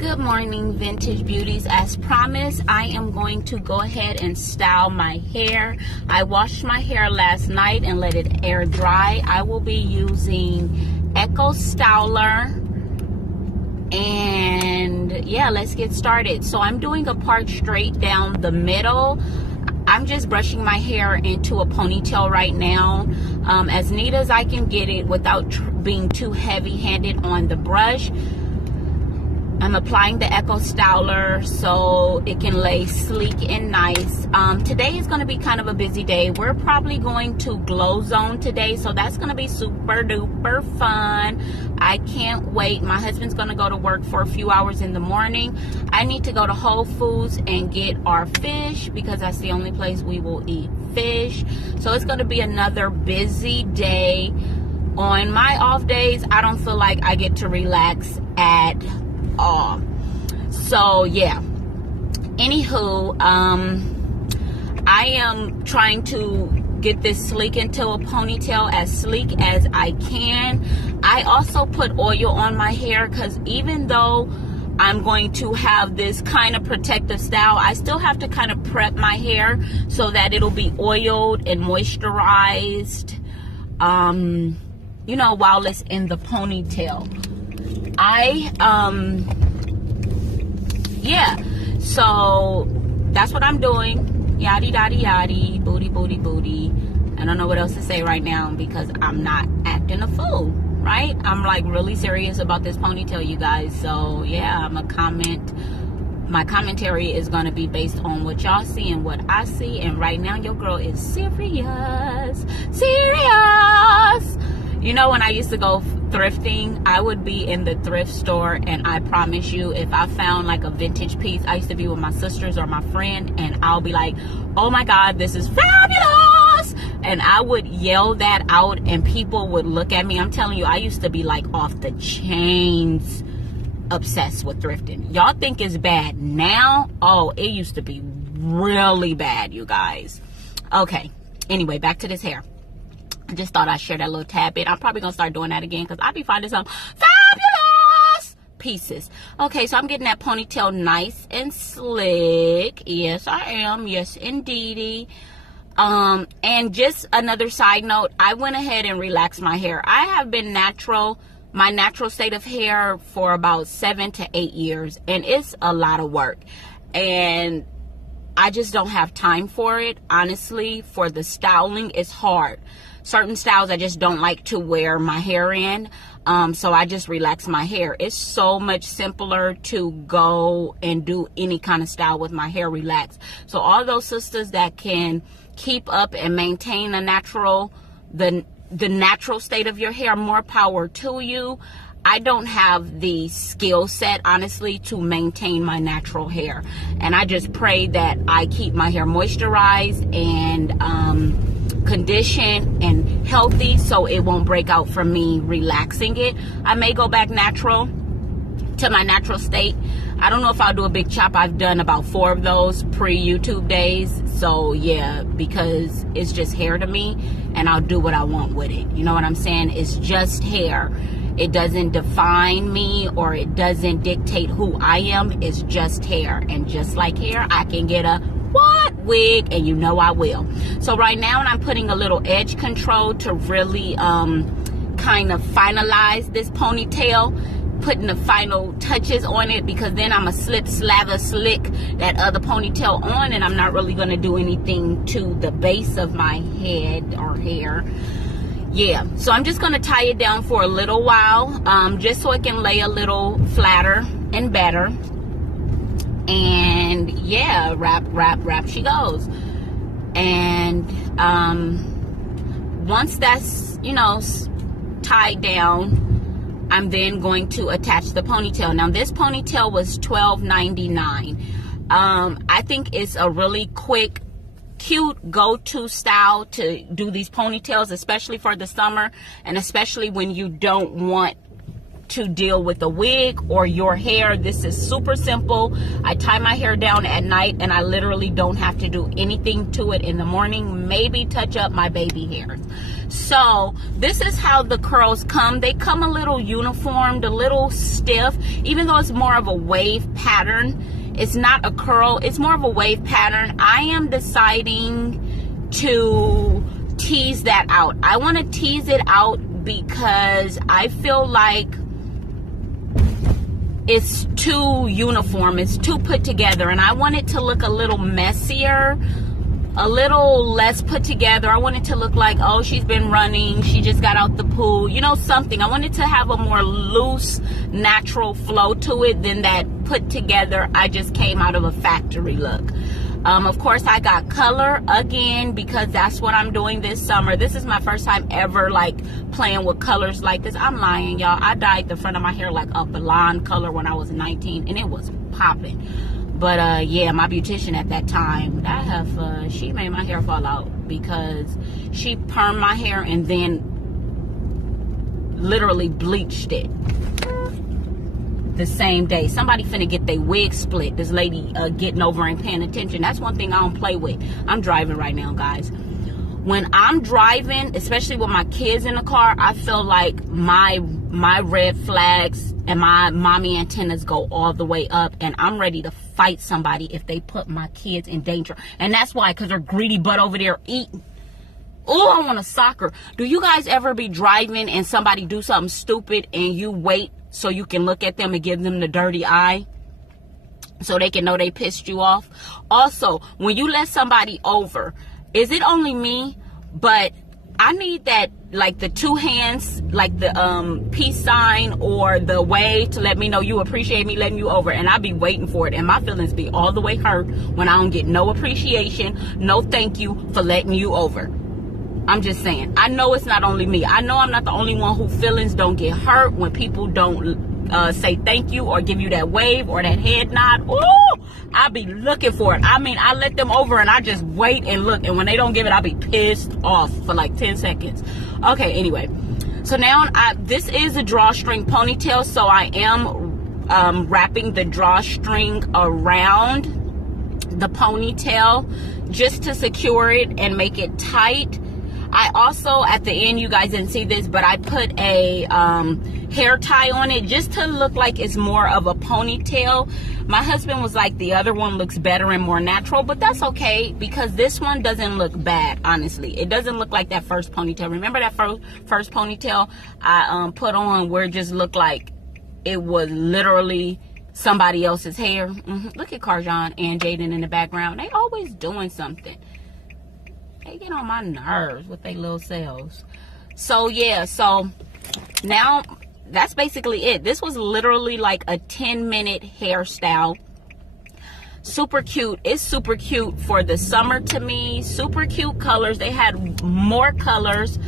Good morning, Vintage Beauties. As promised, I am going to go ahead and style my hair. I washed my hair last night and let it air dry. I will be using Echo Styler. And yeah, let's get started. So I'm doing a part straight down the middle. I'm just brushing my hair into a ponytail right now, as neat as I can get it without being too heavy-handed on the brush. I'm applying the Echo Styler so it can lay sleek and nice. Today is going to be kind of a busy day. We're probably going to Glow Zone today, so that's going to be super duper fun. I can't wait. My husband's going to go to work for a few hours in the morning. I need to go to Whole Foods and get our fish because that's the only place we will eat fish. So it's going to be another busy day. On my off days, I don't feel like I get to relax at all. So yeah, anywho, I am trying to get this sleek into a ponytail, as sleek as I can. I also put oil on my hair because even though I'm going to have this kind of protective style, I still have to kind of prep my hair so that it'll be oiled and moisturized, you know, while it's in the ponytail. Yeah, so that's what I'm doing. Yaddy yaddy yaddy, booty booty booty. I don't know what else to say right now because I'm not acting a fool, right? I'm like really serious about this ponytail, you guys. So yeah, my commentary is going to be based on what y'all see and what I see. And right now your girl is serious. You know, when I used to go thrifting, I would be in the thrift store, and I promise you, if I found like a vintage piece, I used to be with my sisters or my friend, and I'll be like, oh my God, this is fabulous. And I would yell that out and people would look at me. I'm telling you, I used to be like off the chains obsessed with thrifting. Y'all think it's bad now? Oh, it used to be really bad, you guys. Okay, anyway, back to this hair. I just thought I'd share that little tad bit. I'm probably going to start doing that again because I be finding some fabulous pieces. Okay, so I'm getting that ponytail nice and slick. Yes, I am. Yes, indeedy. And just another side note, I went ahead and relaxed my hair. I have been my natural state of hair for about 7 to 8 years, and it's a lot of work. And I just don't have time for it. Honestly, for the styling, it's hard. Certain styles I just don't like to wear my hair in, so I just relax my hair. It's so much simpler to go and do any kind of style with my hair relaxed. So all those sisters that can keep up and maintain a natural, the natural state of your hair, more power to you. I don't have the skill set, honestly, to maintain my natural hair. And I just pray that I keep my hair moisturized and conditioned and healthy so it won't break out from me relaxing it. I may go back natural to my natural state. I don't know if I'll do a big chop. I've done about 4 of those pre-YouTube days. So yeah, because it's just hair to me and I'll do what I want with it. You know what I'm saying? It's just hair. It doesn't define me or it doesn't dictate who I am. It's just hair. And just like hair, I can get a wig, and you know I will. So right now I'm putting a little edge control to really kind of finalize this ponytail, putting the final touches on it, because then I'm a slick that other ponytail on, and I'm not really going to do anything to the base of my head or hair. Yeah, so I'm just going to tie it down for a little while, just so it can lay a little flatter and better. And yeah, wrap she goes. And once that's, you know, tied down, I'm then going to attach the ponytail. Now this ponytail was $12.99. I think it's a really quick, cute go-to style to do these ponytails, especially for the summer, and especially when you don't want to deal with a wig or your hair, this is super simple. I tie my hair down at night and I literally don't have to do anything to it in the morning, maybe touch up my baby hairs. So this is how the curls come. They come a little uniformed, a little stiff, even though it's more of a wave pattern. It's not a curl, it's more of a wave pattern. I am deciding to tease that out. I want to tease it out because I feel like it's too uniform, it's too put together, and I want it to look a little messier, a little less put together. I want it to look like, oh, she's been running, she just got out the pool, you know, something. I want it to have a more loose, natural flow to it than that put together, I just came out of a factory look. Of course, I got color again because that's what I'm doing this summer. This is my first time ever like playing with colors like this. I'm lying, y'all. I dyed the front of my hair like a blonde color when I was 19 and it was popping. But yeah, my beautician at that time, that heifer, she made my hair fall out because she permed my hair and then literally bleached it the same day. Somebody finna get their wig split. This lady getting over and paying attention. That's one thing I don't play with. I'm driving right now, guys. When I'm driving, especially with my kids in the car, I feel like my red flags and my mommy antennas go all the way up, and I'm ready to fight somebody if they put my kids in danger. And that's why, because they're greedy butt over there eating. Oh, I want a soccer. Do you guys ever be driving and somebody do something stupid and you wait so you can look at them and give them the dirty eye so they can know they pissed you off? Also, when you let somebody over, is it only me? But I need that, like the two hands, like the peace sign or the wave to let me know you appreciate me letting you over. And I be waiting for it. And my feelings be all the way hurt when I don't get no appreciation, no thank you for letting you over. I'm just saying. I know it's not only me. I know I'm not the only one who feelings don't get hurt when people don't say thank you or give you that wave or that head nod. Ooh, I be looking for it. I mean, I let them over and I just wait and look. And when they don't give it, I be pissed off for like 10 seconds. Okay, anyway. So now this is a drawstring ponytail. So I am wrapping the drawstring around the ponytail just to secure it and make it tight. I also, at the end, you guys didn't see this, but I put a hair tie on it just to look like it's more of a ponytail. My husband was like, the other one looks better and more natural, but that's okay because this one doesn't look bad, honestly. It doesn't look like that first ponytail. Remember that first ponytail I put on where it just looked like it was literally somebody else's hair? Look at Karjan and Jaden in the background. They always doing something. They get on my nerves with their little selves. So yeah, so now that's basically it. This was literally like a 10-minute hairstyle. Super cute. It's super cute for the summer to me. Super cute colors. They had more colors.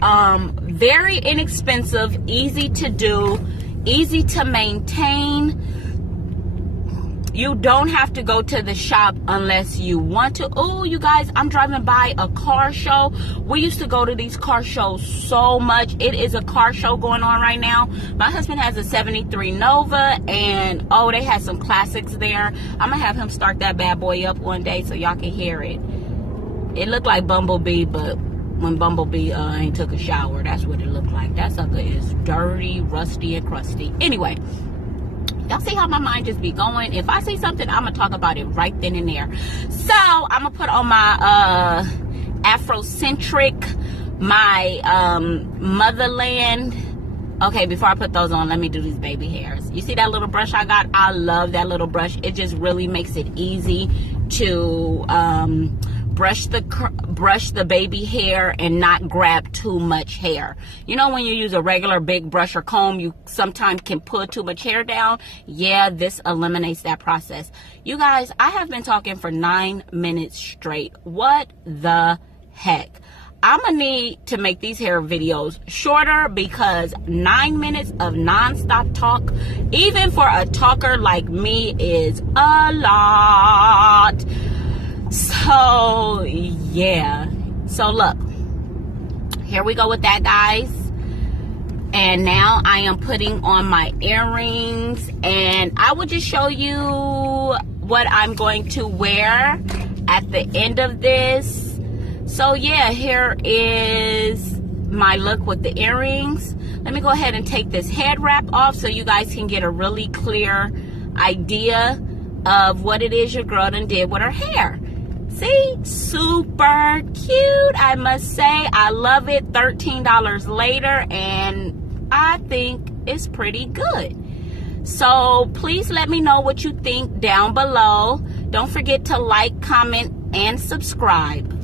Very inexpensive, easy to do, easy to maintain. You don't have to go to the shop unless you want to. Oh, you guys, I'm driving by a car show. We used to go to these car shows so much. It is a car show going on right now. My husband has a 73 Nova, and oh, they had some classics there. I'm gonna have him start that bad boy up one day so y'all can hear it. It looked like Bumblebee, but when Bumblebee ain't took a shower, that's what it looked like. That sucker is dirty, rusty, and crusty. Anyway, y'all see how my mind just be going? If I see something, I'm going to talk about it right then and there. So, I'm going to put on my Afrocentric, my Motherland. Okay, before I put those on, let me do these baby hairs. You see that little brush I got? I love that little brush. It just really makes it easy to brush the baby hair and not grab too much hair. You know, when you use a regular big brush or comb, you sometimes can pull too much hair down. Yeah, this eliminates that process. You guys, I have been talking for 9 minutes straight. What the heck? I'm gonna need to make these hair videos shorter because 9 minutes of non-stop talk, even for a talker like me, is a lot. So yeah, so look, here we go with that, guys. And now I am putting on my earrings, and I will just show you what I'm going to wear at the end of this. So yeah, here is my look with the earrings. Let me go ahead and take this head wrap off so you guys can get a really clear idea of what it is your girl done did with her hair. See, super cute, I must say. I love it. $13 later, and I think it's pretty good. So please let me know what you think down below. Don't forget to like, comment, and subscribe.